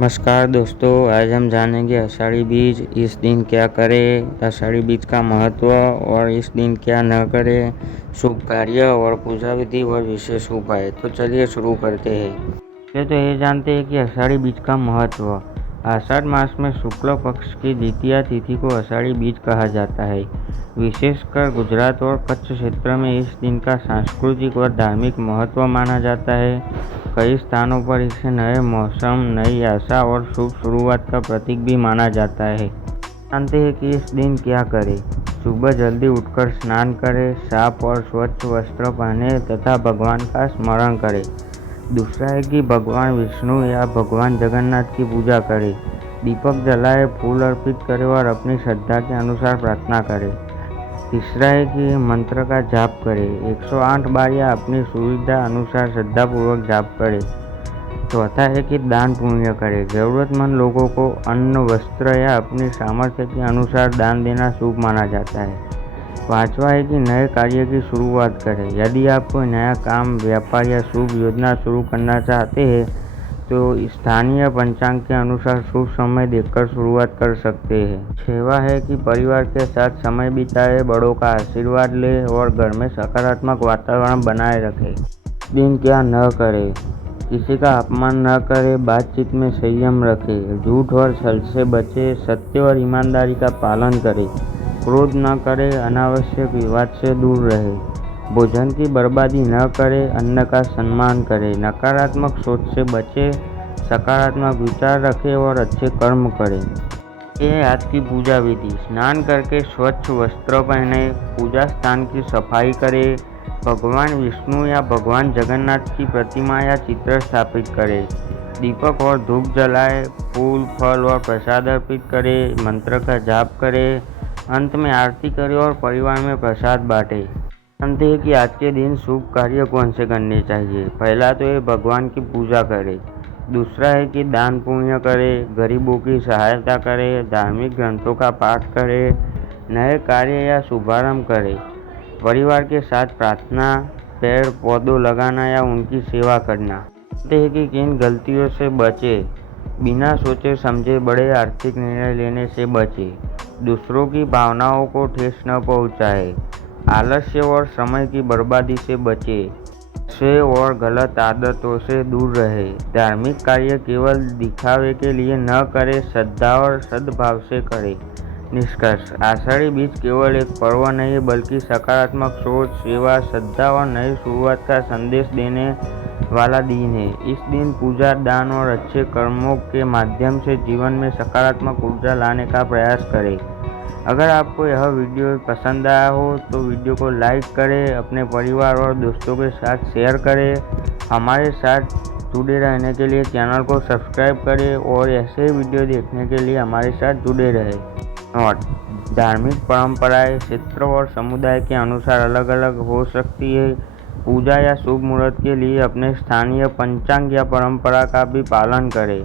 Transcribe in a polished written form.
नमस्कार दोस्तों, आज हम जानेंगे आषाढ़ी बीज। इस दिन क्या करें, आषाढ़ी बीज का महत्व और इस दिन क्या न करें, शुभ कार्य और पूजा विधि और विशेष उपाय। तो चलिए शुरू करते हैं। पहले तो ये जानते हैं कि आषाढ़ी बीज का महत्व। आषाढ़ मास में शुक्ल पक्ष की द्वितीया तिथि को आषाढ़ी बीज कहा जाता है। विशेषकर गुजरात और कच्छ क्षेत्र में इस दिन का सांस्कृतिक और धार्मिक महत्व माना जाता है। कई स्थानों पर इसे नए मौसम, नई आशा और शुभ शुरुआत का प्रतीक भी माना जाता है। जानते हैं कि इस दिन क्या करें। सुबह जल्दी उठकर स्नान करें, साफ और स्वच्छ वस्त्र पहने तथा भगवान का स्मरण करें। दूसरा है कि भगवान विष्णु या भगवान जगन्नाथ की पूजा करें। दीपक जलाए, फूल अर्पित करें और अपनी श्रद्धा के अनुसार प्रार्थना करें। तीसरा है कि मंत्र का जाप करें। 108 बार या अपनी सुविधा अनुसार श्रद्धापूर्वक जाप करें। चौथा है कि दान पुण्य करें। ज़रूरतमंद लोगों को अन्न, वस्त्र या अपनी सामर्थ्य के अनुसार दान देना शुभ माना जाता है। पांचवा है कि नए कार्य की शुरुआत करें। यदि आप कोई नया काम, व्यापार या शुभ योजना शुरू करना चाहते हैं तो स्थानीय पंचांग के अनुसार शुभ समय देखकर शुरुआत कर सकते हैं। छठवां है कि परिवार के साथ समय बिताए, बड़ों का आशीर्वाद लें और घर में सकारात्मक वातावरण बनाए रखें। दिन क्या न करें। किसी का अपमान न करें, बातचीत में संयम रखें, झूठ और छल से बचें, सत्य और ईमानदारी का पालन करें, क्रोध न करें, अनावश्यक विवाद से दूर रहें, भोजन की बर्बादी न करें, अन्न का सम्मान करें, नकारात्मक सोच से बचें, सकारात्मक विचार रखें और अच्छे कर्म करें। ये आज की पूजा विधि। स्नान करके स्वच्छ वस्त्र पहने, पूजा स्थान की सफाई करें, भगवान विष्णु या भगवान जगन्नाथ की प्रतिमा या चित्र स्थापित करें, दीपक और धूप जलाए, फूल, फल और प्रसाद अर्पित करें, मंत्र का जाप करें, अंत में आरती करें और परिवार में प्रसाद बांटें। जानते हैं कि आज के दिन शुभ कार्य कौन से करने चाहिए। पहला तो ये भगवान की पूजा करें। दूसरा है कि दान पुण्य करें, गरीबों की सहायता करें, धार्मिक ग्रंथों का पाठ करें, नए कार्य या शुभारंभ करें, परिवार के साथ प्रार्थना, पेड़ पौधों लगाना या उनकी सेवा करना। जानते हैं कि किन गलतियों से बचें। बिना सोचे समझे बड़े आर्थिक निर्णय लेने से बचें, दूसरों की भावनाओं को ठेस न पहुंचाए, आलस्य और समय की बर्बादी से बचें, नशे और गलत आदतों से दूर रहे, धार्मिक कार्य केवल दिखावे के लिए न करें, श्रद्धा और सद्भाव से करें। निष्कर्ष, आषाढ़ी बीज केवल एक पर्व नहीं बल्कि सकारात्मक सोच, सेवा, श्रद्धा और नई शुरुआत का संदेश देने वाला दिन है। इस दिन पूजा, दान और अच्छे कर्मों के माध्यम से जीवन में सकारात्मक ऊर्जा लाने का प्रयास करें। अगर आपको यह वीडियो पसंद आया हो तो वीडियो को लाइक करें, अपने परिवार और दोस्तों के साथ शेयर करें। हमारे साथ जुड़े रहने के लिए चैनल को सब्सक्राइब करें और ऐसे वीडियो देखने के लिए हमारे साथ जुड़े रहें। और धार्मिक परंपराएं क्षेत्र और समुदाय के अनुसार अलग अलग हो सकती है। पूजा या शुभ मुहूर्त के लिए अपने स्थानीय पंचांग या परंपरा का भी पालन करें।